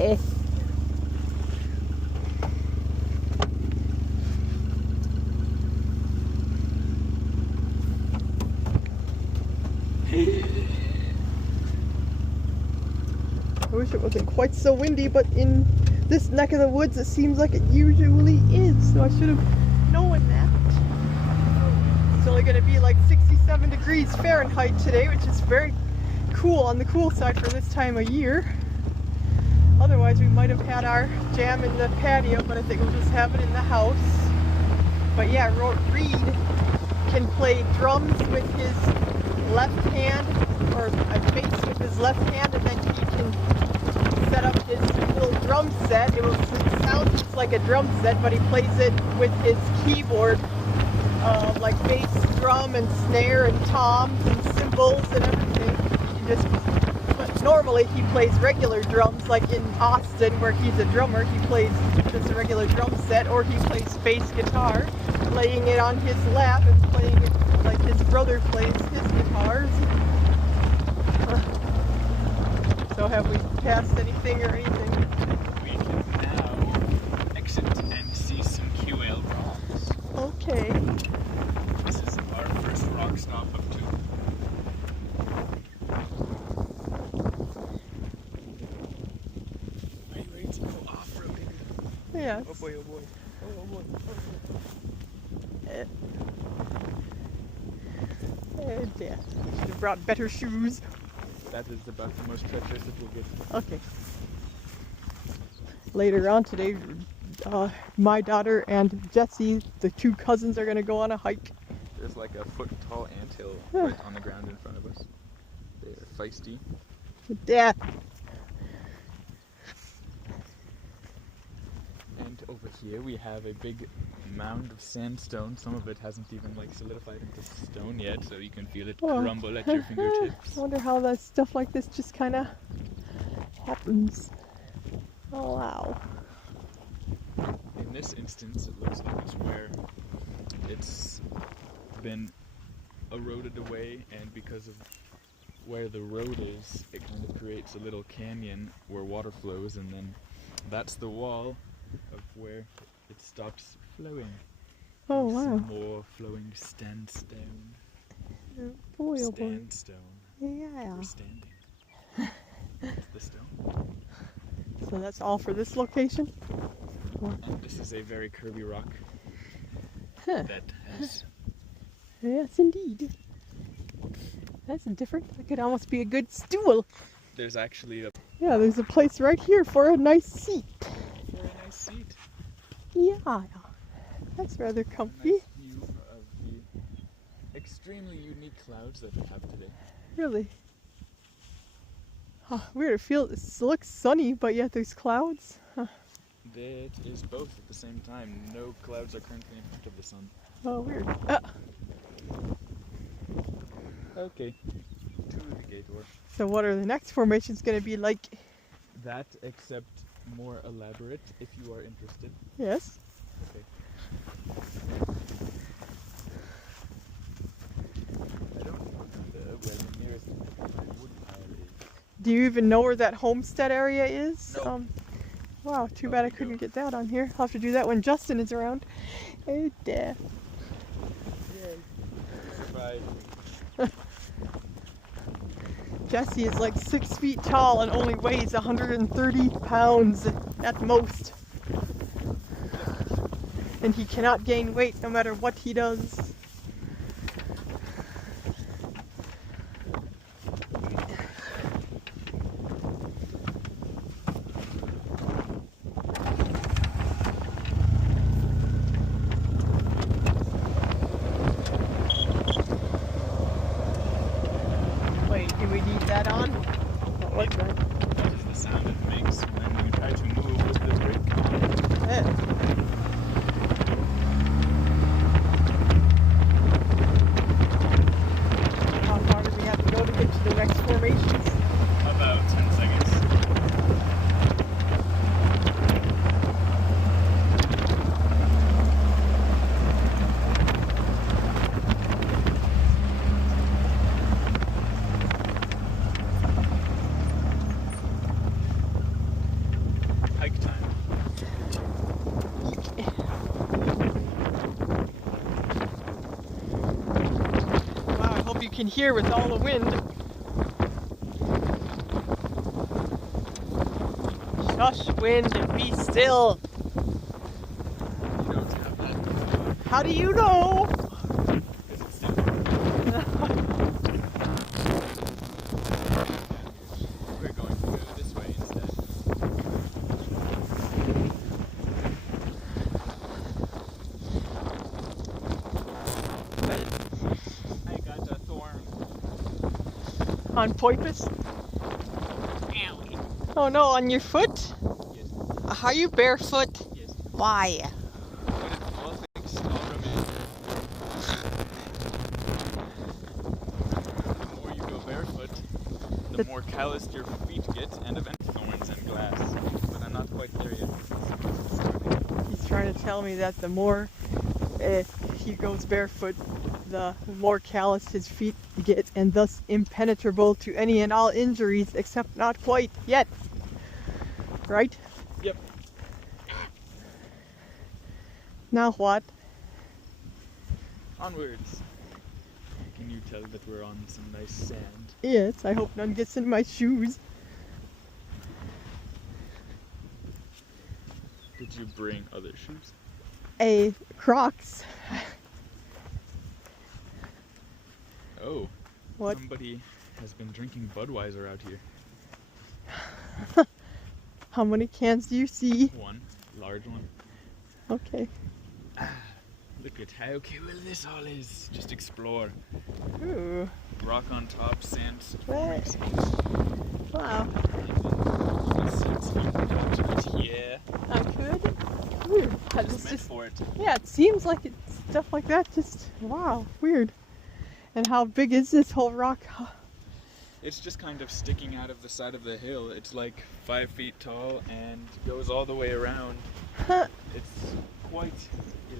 I wish it wasn't quite so windy, but in this neck of the woods it seems like it usually is, so I should have known that. It's only going to be like 67 degrees Fahrenheit today, which is very cool, on the cool side for this time of year. Otherwise we might have had our jam in the patio, but I think we'll just have it in the house. But yeah, Reed can play drums with his left hand, or a bass with his left hand, and then he can set up his little drum set. It sounds just like a drum set, but he plays it with his keyboard, like bass, drum, and snare, and toms, and cymbals, and everything. But normally he plays regular drums, like in Austin, where he's a drummer. He plays just a regular drum set, or he plays bass guitar, laying it on his lap and playing it like his brother plays his guitars. So have we passed anything or anything? We can now exit and see some QL rocks. Okay. This is our first rock stop of two. Are you ready to go off-roading? Yes. Oh boy, oh boy. Oh boy. Yeah. Should have brought better shoes. That is about the most treacherous it will get. Okay. Later on today, my daughter and Jessie, the two cousins, are going to go on a hike. There's like a foot-tall anthill right on the ground in front of us. They are feisty. Yeah. And over here we have a big mound of sandstone. Some of it hasn't even like solidified into stone yet, so you can feel it crumble at your fingertips. I wonder how that stuff like this just kind of happens. Oh wow. In this instance, it looks like it's where it's been eroded away, and because of where the road is, it kind of creates a little canyon where water flows, and then that's the wall of where it stops flowing. Oh There's wow. some more flowing sandstone. Boy, oh boy. Sandstone. Yeah. For standing. That's the stone. So that's all for this location? And this is a very curvy rock Huh. that has... Yes, indeed. That's different. That could almost be a good stool. There's actually a Yeah, there's a place right here for a nice seat. very nice seat. Yeah. That's rather A comfy. nice view of the extremely unique clouds that we have today. Really. Huh, weird. It looks sunny, but yet there's clouds. Huh. That is both at the same time. No clouds are currently in front of the sun. Oh, weird. Okay, to the gate door. So what are the next formations going to be like? That, except more elaborate, if you are interested. Yes. Okay. I don't know where the nearest wood pile is. Do you even know where that homestead area is? No. Wow, too bad I couldn't get that on here. I'll have to do that when Justin is around. Oh, dear. Yay. Surprise. Jesse is like 6 feet tall and only weighs 130 pounds at most. And he cannot gain weight no matter what he does. Wait, do we need that on? Oh, what's that? That is the sound it makes when you try to move with the brake on. How far do we have to go to get to the next formations? About 10 seconds. hike time. Wow, I hope you can hear with all the wind. Shush, wind, and be still. You don't have that. How do you know? Because it's simple. We're going to go this way instead. I got a thorn. On purpose? Owie. Oh no, on your foot? Yes. Are you barefoot? Yes. Why? But it's all things Stormy. The more you go barefoot, the more calloused your feet get, and eventually thorns and glass. But I'm not quite there yet. He's trying to tell me that the more he goes barefoot, the more callous his feet get, and thus impenetrable to any and all injuries, except not quite yet. Right? Yep. Now what? Onwards. Can you tell that we're on some nice sand? Yes, I hope none gets in my shoes. Did you bring other shoes? Crocs. Oh. What? Somebody has been drinking Budweiser out here. How many cans do you see? One. Large one. Okay. Look at how cool this all is. Just explore. Ooh. Rock on top, sand. Right. Wow. Yeah. I could. Weird. It's meant for it. Yeah, it seems like it's stuff like that. Just wow, weird. And how big is this whole rock? It's just kind of sticking out of the side of the hill. It's like 5 feet tall and goes all the way around. It's quite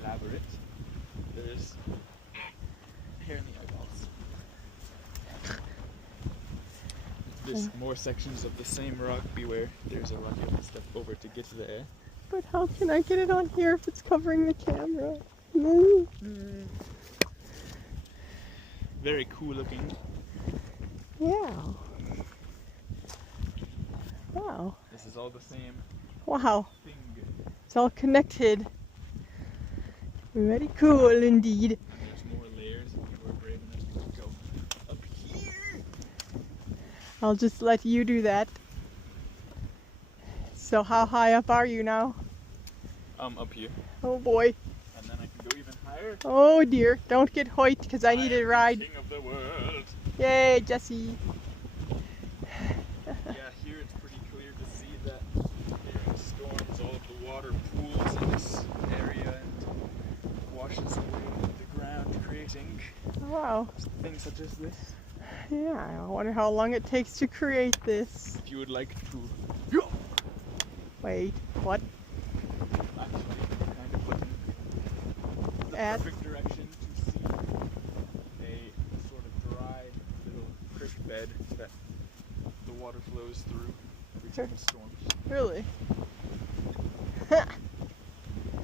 elaborate. There's hair in the eyeballs. There's more sections of the same rock. Beware, there's a rock you have to step over to get there. But how can I get it on here if it's covering the camera? No. Very cool looking. Yeah. Wow. This is all the same Wow. thing. It's all connected. Very cool indeed. And there's more layers if you were brave enough to go up here. I'll just let you do that. So how high up are you now? Up here. Oh boy. And then I can go even higher. Oh dear. Don't get hoit because I need a ride. King of the world. Yay, Jesse. Yeah, here it's pretty clear to see that during storms all of the water pools in this area and washes away the ground, creating Wow. things such as this. Yeah, I wonder how long it takes to create this. If you would like to Wait, what? actually kind of look in the perfect direction to see a sort of dry little creek bed that the water flows through between storms. Really?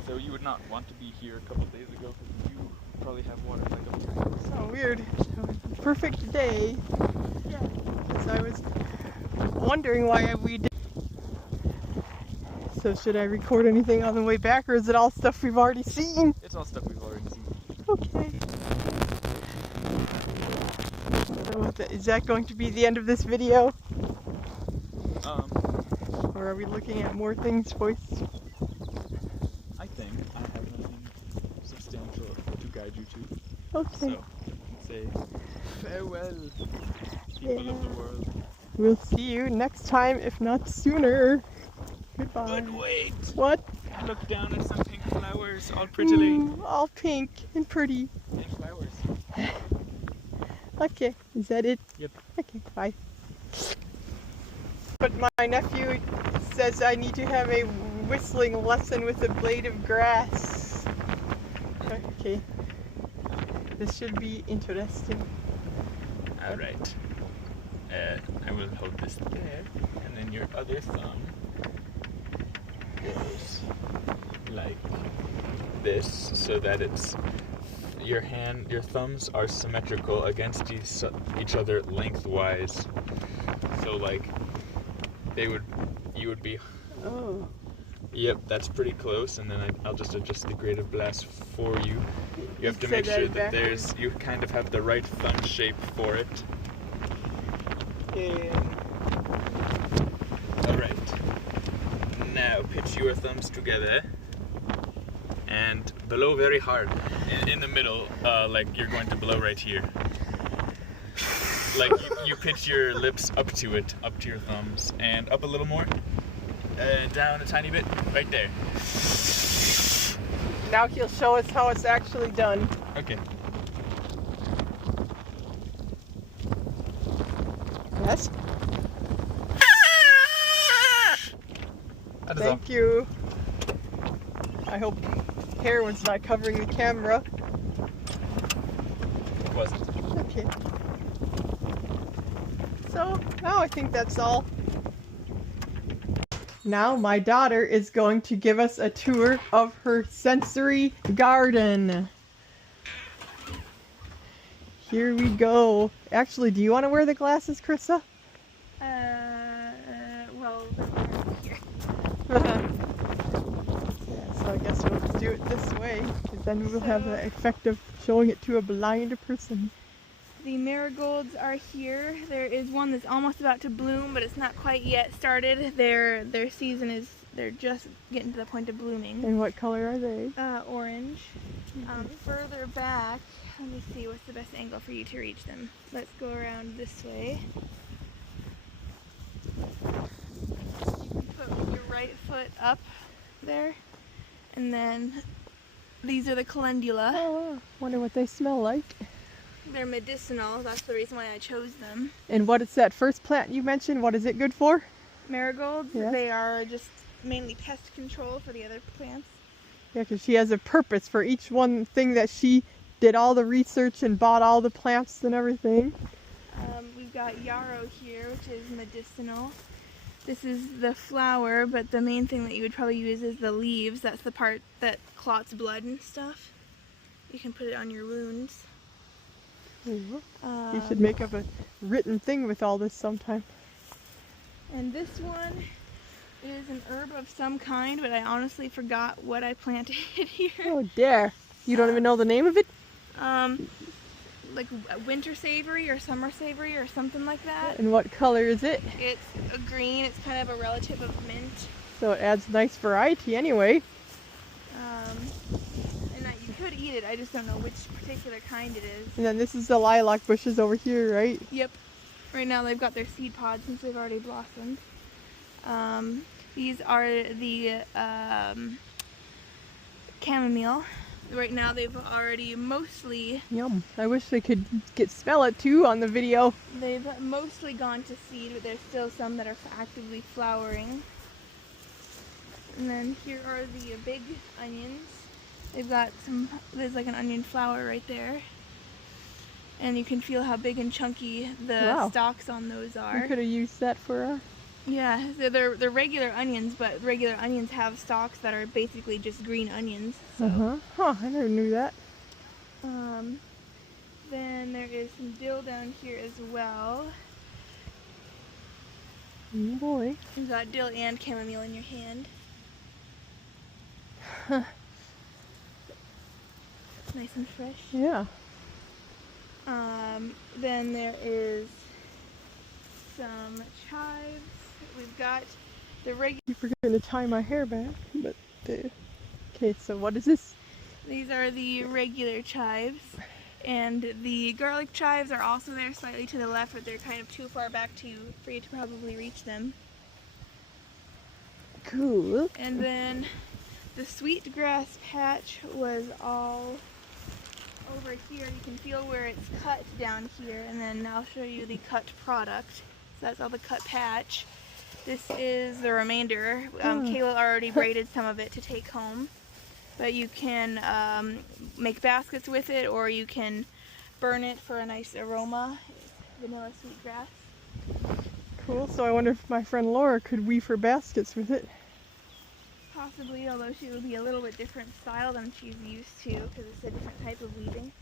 So you would not want to be here a couple days ago because you probably have water like up here. So weird. Perfect day. Yeah. Because I was wondering why we did. So should I record anything on the way back, or is it all stuff we've already seen? It's all stuff we've already seen. Okay. So is that going to be the end of this video? Or are we looking at more things, boys? I think I have nothing substantial to guide you to. Okay. So, let's say farewell, people of the world. We'll see you next time, if not sooner. Goodbye. But wait! What? Look down at some pink flowers, all prettily. All pink and pretty. Pink flowers. Okay, is that it? Yep. Okay, bye. But my nephew says I need to have a whistling lesson with a blade of grass. Okay. This should be interesting. Alright. I will hold this there, and then your other thumb goes like this, so that it's your thumbs are symmetrical against each other lengthwise. So like you would be. Oh. Yep, that's pretty close, and then I'll just adjust the grade of blast for you. You have to make sure that you kind of have the right thumb shape for it. Alright. Now pitch your thumbs together and blow very hard. In the middle, like you're going to blow right here. Like you pitch your lips up to your thumbs, and up a little more. Down a tiny bit, right there. Now he'll show us how it's actually done. Okay. Yes? That is all. Thank you. I hope hair was not covering the camera. It wasn't. Okay. So, now I think that's all. Now my daughter is going to give us a tour of her sensory garden. Here we go. Actually, do you want to wear the glasses, Karissa? Well, they're here. Yeah, so I guess we'll do it this way, because then we'll have the effect of showing it to a blind person. The marigolds are here. There is one that's almost about to bloom, but it's not quite yet started. Their season is, they're just getting to the point of blooming. And what color are they? Orange. Further back, let me see what's the best angle for you to reach them. Let's go around this way. You can put your right foot up there, and then these are the calendula. Oh, wonder what they smell like. They're medicinal. That's the reason why I chose them. And what is that first plant you mentioned? What is it good for? Marigolds, Yes. They are just mainly pest control for the other plants. Yeah, because she has a purpose for each one thing that she did all the research and bought all the plants and everything. We've got yarrow here, which is medicinal. This is the flower, but the main thing that you would probably use is the leaves. That's the part that clots blood and stuff. You can put it on your wounds. You should make up a written thing with all this sometime. And this one is an herb of some kind, but I honestly forgot what I planted here. Oh, dare. You don't even know the name of it? Like winter savory or summer savory or something like that. And what color is it? It's a green. It's kind of a relative of mint. So it adds nice variety anyway. And you could eat it. I just don't know which particular kind it is. And then this is the lilac bushes over here, right? Yep. Right now they've got their seed pods since they've already blossomed. These are the chamomile. Right now they've already mostly... Yum. I wish they could smell it too on the video. They've mostly gone to seed, but there's still some that are actively flowering. And then here are the big onions. They've got there's like an onion flower right there. And you can feel how big and chunky the stalks on those are. We could have used that for Yeah, they're regular onions, but regular onions have stalks that are basically just green onions. So. Huh, I never knew that. Then there is some dill down here as well. Oh boy. You've got dill and chamomile in your hand. Nice and fresh. Yeah. Then there is some chives. We've got the regular... I keep forgetting to tie my hair back, but... Okay, so what is this? These are the regular chives. And the garlic chives are also there slightly to the left, but they're kind of too far back for you to probably reach them. Cool. And then the sweetgrass patch was all over here. You can feel where it's cut down here, and then I'll show you the cut product. So that's all the cut patch. This is the remainder. Kayla already braided some of it to take home. But you can make baskets with it, or you can burn it for a nice aroma. Vanilla sweetgrass. Cool, so I wonder if my friend Laura could weave her baskets with it. possibly, although she will be a little bit different style than she's used to because it's a different type of weeding.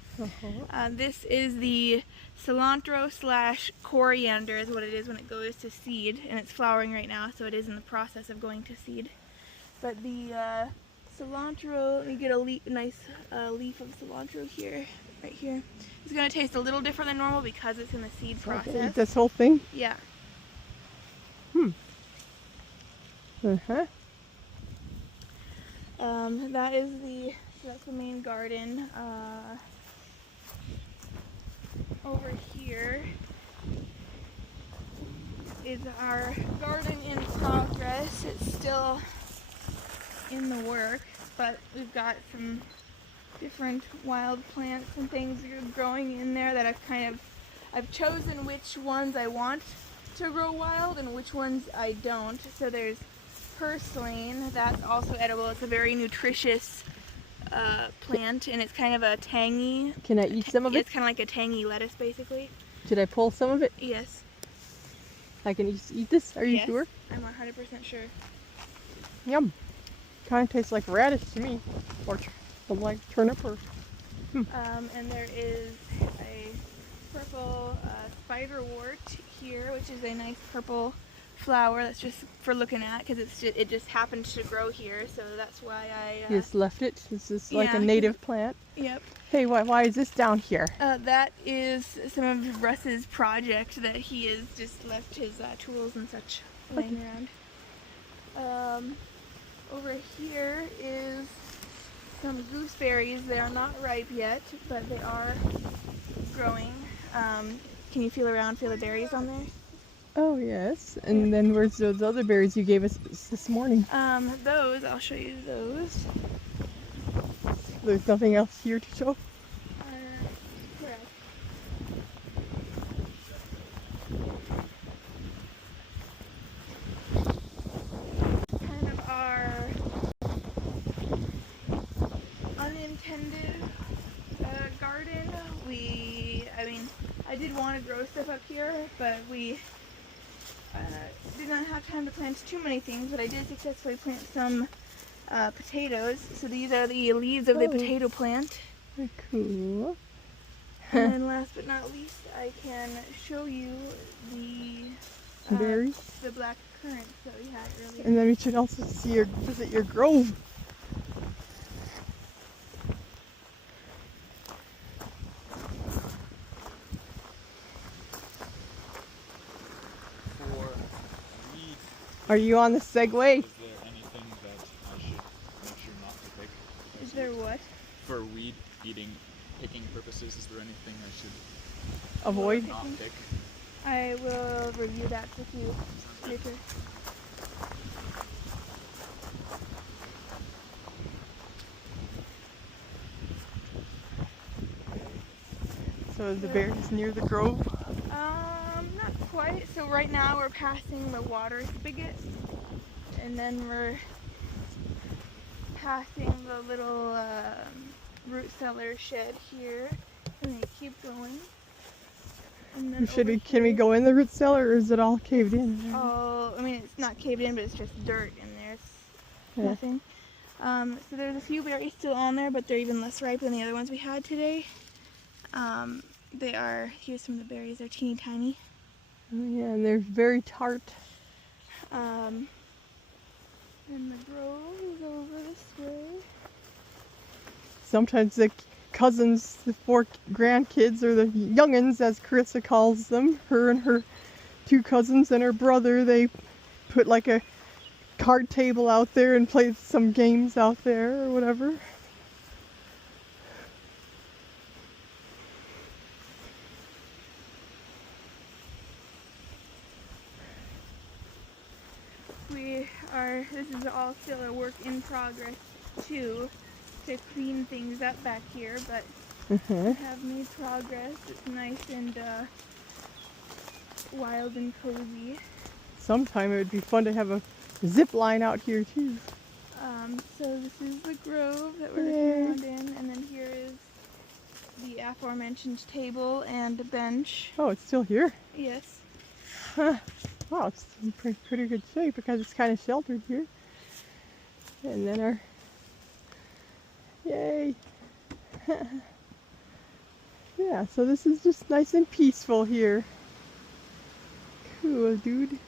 This is the cilantro slash coriander is what it is when it goes to seed, and it's flowering right now, so it is in the process of going to seed. But the cilantro, you get a nice leaf of cilantro here, right here. It's going to taste a little different than normal because it's in the seed process. Okay, eat this whole thing? Yeah. That's the main garden. Over here is our garden in progress. It's still in the works, but we've got some different wild plants and things growing in there that I've chosen which ones I want to grow wild and which ones I don't. So there's purslane, that's also edible. It's a very nutritious plant, and it's kind of a tangy. Can I eat some of it? It's kind of like a tangy lettuce, basically. Should I pull some of it? Yes. I can just eat this? Are you Yes, sure? I'm 100% sure. Yum. Kind of tastes like radish to me, or something like turnip or. And there is a purple spiderwort here, which is a nice purple flower that's just for looking at because it just happened to grow here, so that's why I You just left it? Is this like yeah. a native plant? Yep. Hey, why is this down here? That is some of Russ's project that he has just left his tools and such laying around. Over here is some gooseberries. They are not ripe yet, but they are growing. Can you feel the berries on there? Oh, yes. And then where's those other berries you gave us this morning? Those, I'll show you those. There's nothing else here to show? Correct. Kind of our unintended garden. I did want to grow stuff up here, but we did not have time to plant too many things, but I did successfully plant some potatoes. So these are the leaves of the potato plant. Very cool. And then last but not least, I can show you the Berries. the black currants that we had earlier. And then we should also visit your grove. Are you on the Segway? Is there anything that I should make sure not to pick? Is there what? For weed picking purposes, is there anything I should Avoid? not pick? I will review that with you later. So is the berries near the grove? Not quite. So right now we're passing the water spigot, and then we're passing the little root cellar shed here, and they keep going. And then Can we go in the root cellar, or is it all caved in? Oh, I mean, it's not caved in, but it's just dirt in there. It's nothing. So there's a few berries still on there, but they're even less ripe than the other ones we had today. Here's some of the berries. They're teeny tiny. Oh, yeah, and they're very tart. And the grove is over this way. Sometimes the cousins, the 4 grandkids, or the youngins, as Karissa calls them, her and her 2 cousins and her brother, they put like a card table out there and play some games out there or whatever. This is all still a work in progress too, to clean things up back here, but we have made progress. It's nice and wild and cozy. Sometime it would be fun to have a zip line out here too. So this is the grove that we're looking around in, and then here is the aforementioned table and a bench. Oh, it's still here? Yes. Huh. Wow, it's in pretty good shape because it's kind of sheltered here. And then our, yay. Yeah, so this is just nice and peaceful here. Cool, dude.